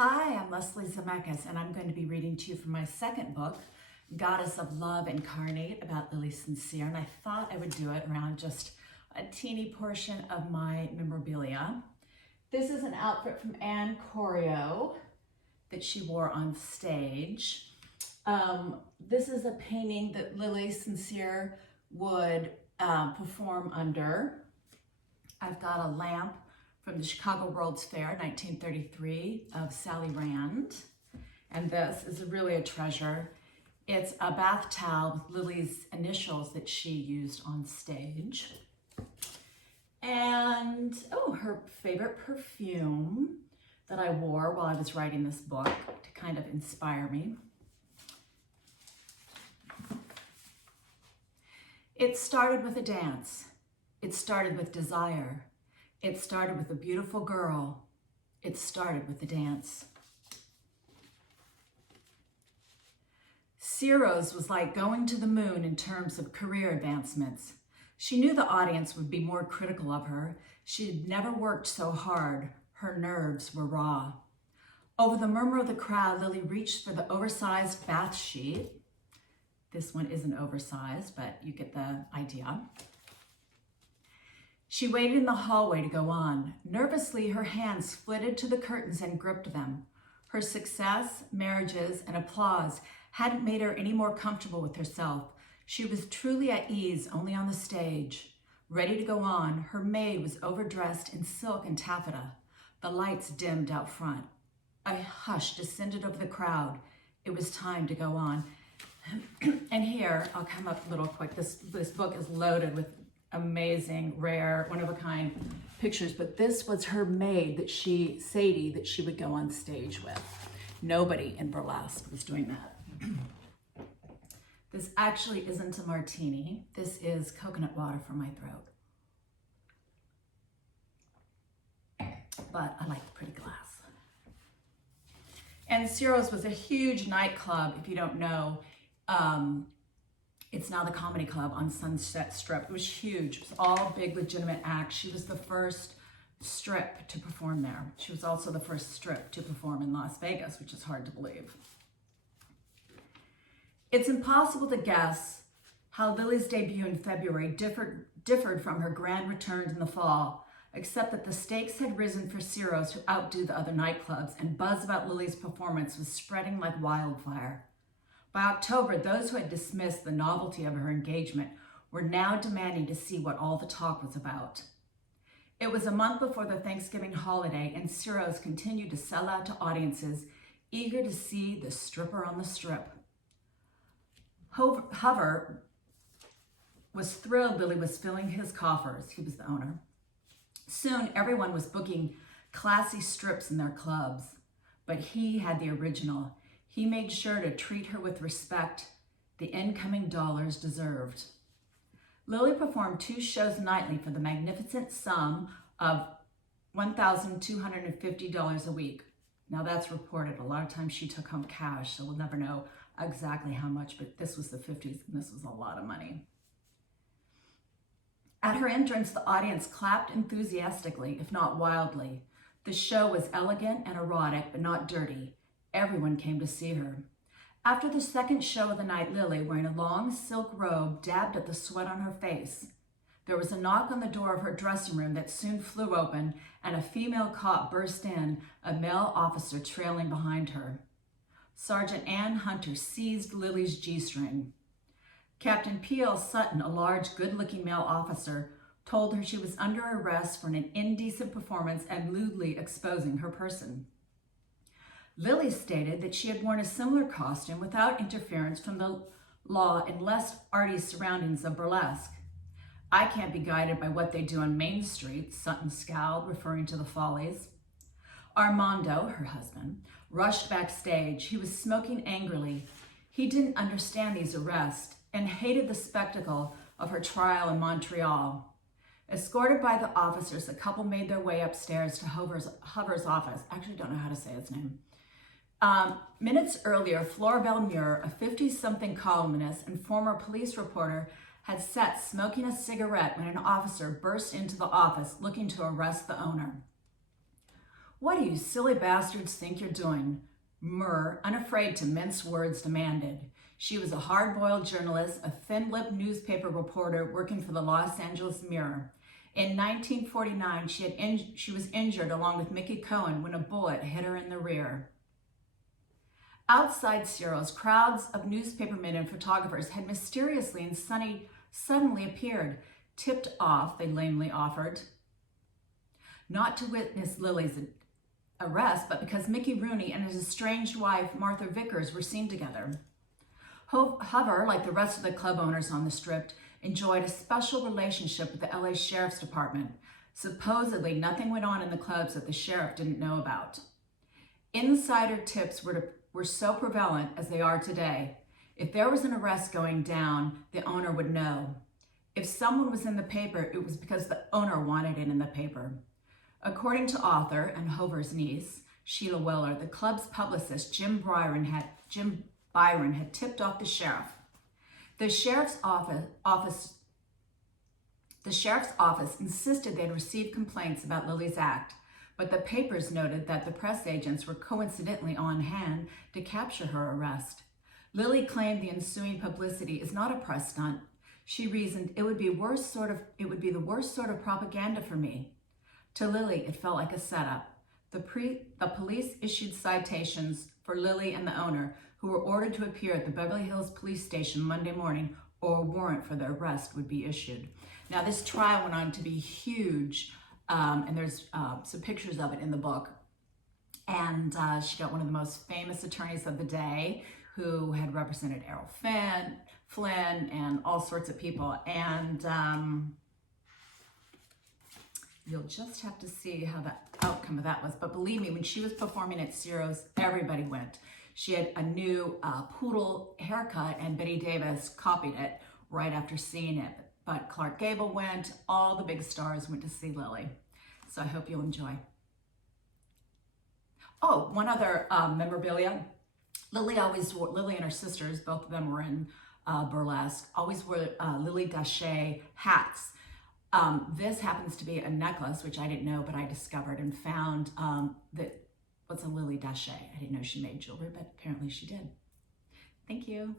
Hi, I'm Lili St Cyr, and I'm going to be reading to you from my second book, Goddess of Love, Incarnate, about Lili St Cyr, and I thought I would do it around just a teeny portion of my memorabilia. This is an outfit from Anne Corio that she wore on stage. This is a painting that Lili St Cyr would perform under. I've got a lamp from the Chicago World's Fair, 1933, of Sally Rand. And this is really a treasure. It's a bath towel with Lili's initials that she used on stage. And, her favorite perfume that I wore while I was writing this book to kind of inspire me. It started with a dance. It started with desire. It started with a beautiful girl. It started with the dance. Cyro's was like going to the moon in terms of career advancements. She knew the audience would be more critical of her. She had never worked so hard. Her nerves were raw. Over the murmur of the crowd, Lili reached for the oversized bath sheet. This one isn't oversized, but you get the idea. She waited in the hallway to go on. Nervously, her hands flitted to the curtains and gripped them. Her success, marriages, and applause hadn't made her any more comfortable with herself. She was truly at ease only on the stage. Ready to go on, her maid was overdressed in silk and taffeta. The lights dimmed out front. A hush descended over the crowd. It was time to go on. And here, I'll come up a little quick. This book is loaded with amazing, rare, one-of-a-kind pictures, but this was her maid Sadie, that she would go on stage with. Nobody in burlesque was doing that. This actually isn't a martini. This is coconut water for my throat. But I like the pretty glass. And Cyro's was a huge nightclub, if you don't know. It's now the Comedy Club on Sunset Strip. It was huge. It was all big, legitimate acts. She was the first strip to perform there. She was also the first strip to perform in Las Vegas, which is hard to believe. It's impossible to guess how Lili's debut in February differed from her grand return in the fall, except that the stakes had risen for Cyro's to outdo the other nightclubs, and buzz about Lili's performance was spreading like wildfire. By October, those who had dismissed the novelty of her engagement were now demanding to see what all the talk was about. It was a month before the Thanksgiving holiday, and Cyro's continued to sell out to audiences eager to see the stripper on the strip. Hover was thrilled Lili was filling his coffers. He was the owner. Soon, everyone was booking classy strips in their clubs, but he had the original. He made sure to treat her with respect the incoming dollars deserved. Lili performed 2 shows nightly for the magnificent sum of $1,250 a week. Now that's reported. A lot of times she took home cash, so we'll never know exactly how much, but this was the 50s and this was a lot of money. At her entrance, the audience clapped enthusiastically, if not wildly. The show was elegant and erotic, but not dirty. Everyone came to see her. After the second show of the night, Lili, wearing a long silk robe, dabbed at the sweat on her face. There was a knock on the door of her dressing room that soon flew open, and a female cop burst in, a male officer trailing behind her. Sergeant Ann Hunter seized Lili's G-string. Captain P.L. Sutton, a large, good-looking male officer, told her she was under arrest for an indecent performance and lewdly exposing her person. Lili stated that she had worn a similar costume without interference from the law in less arty surroundings of burlesque. I can't be guided by what they do on Main Street, Sutton scowled, referring to the Follies. Armando, her husband, rushed backstage. He was smoking angrily. He didn't understand these arrests and hated the spectacle of her trial in Montreal. Escorted by the officers, the couple made their way upstairs to Hover's office. I actually don't know how to say his name. Minutes earlier, Floribel Muir, a 50-something columnist and former police reporter, had sat smoking a cigarette when an officer burst into the office looking to arrest the owner. "What do you silly bastards think you're doing?" Murr, unafraid to mince words, demanded. She was a hard-boiled journalist, a thin-lipped newspaper reporter working for the Los Angeles Mirror. In 1949, she was injured along with Mickey Cohen when a bullet hit her in the rear. Outside Cyril's, crowds of newspapermen and photographers had mysteriously and suddenly appeared, tipped off, they lamely offered, not to witness Lili's arrest, but because Mickey Rooney and his estranged wife, Martha Vickers, were seen together. Hover, like the rest of the club owners on the Strip, enjoyed a special relationship with the LA Sheriff's Department. Supposedly, nothing went on in the clubs that the sheriff didn't know about. Insider tips were so prevalent as they are today. If there was an arrest going down, the owner would know. If someone was in the paper, it was because the owner wanted it in the paper. According to author and Hover's niece, Sheila Weller, the club's publicist, Jim Byron, had tipped off the sheriff. The sheriff's office insisted they'd received complaints about Lili's act, but the papers noted that the press agents were coincidentally on hand to capture her arrest. Lili claimed the ensuing publicity is not a press stunt. She reasoned it would be the worst sort of propaganda for me. To Lili, it felt like a setup. The police issued citations for Lili and the owner, who were ordered to appear at the Beverly Hills Police Station Monday morning, or a warrant for their arrest would be issued. Now, this trial went on to be huge, and there's some pictures of it in the book. And she got one of the most famous attorneys of the day, who had represented Errol Flynn, and all sorts of people. And you'll just have to see how the outcome of that was. But believe me, when she was performing at Ciro's, everybody went. She had a new poodle haircut, and Betty Davis copied it right after seeing it. But Clark Gable went, all the big stars went to see Lili. So I hope you'll enjoy. Oh, one other memorabilia. Lili and her sisters, both of them were in burlesque, always wore Lili Daché hats. This happens to be a necklace, which I didn't know, but I discovered and found that what's a Lili Daché. I didn't know she made jewelry, but apparently she did. Thank you.